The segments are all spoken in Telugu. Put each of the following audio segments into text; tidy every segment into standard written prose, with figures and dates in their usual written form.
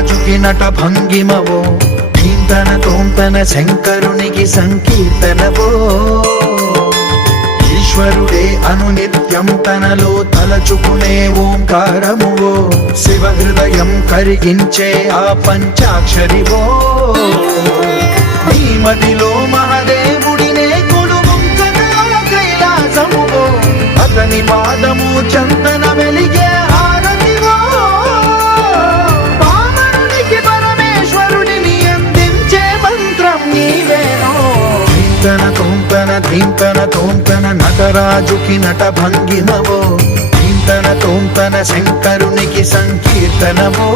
నటరాజుకి నట భంగిమవో ధీంతన తోంతన శంకరునికి సంకీర్తనవో ఈశ్వరుడే అనునిత్యం తనలో తలచుకునే ఓంకారమువో శివ హృదయం కరిగించే ఆ పంచాక్షరివో నీ మదిలో మహాదేవుడినే కొలువుంకనో కైలాసమువో అతని పాదము చందన వెలిగే హారతివో పామరునికి పరమేశ్వరుడిని అందించే మంత్రం నీవేనో ధీంతన తోంతన ధీంతన తోంతన నటరాజుకి నట భంగిమవో ధీంతన తోంతన శంకరునికి సంకీర్తనవో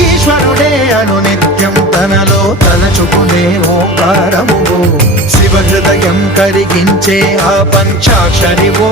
ఈశ్వరుడే అనునిత్యం తనలో తలచుకునే ఓంకారమువో శివ హృదయం కరిగించే ఆ పంచాక్షరివో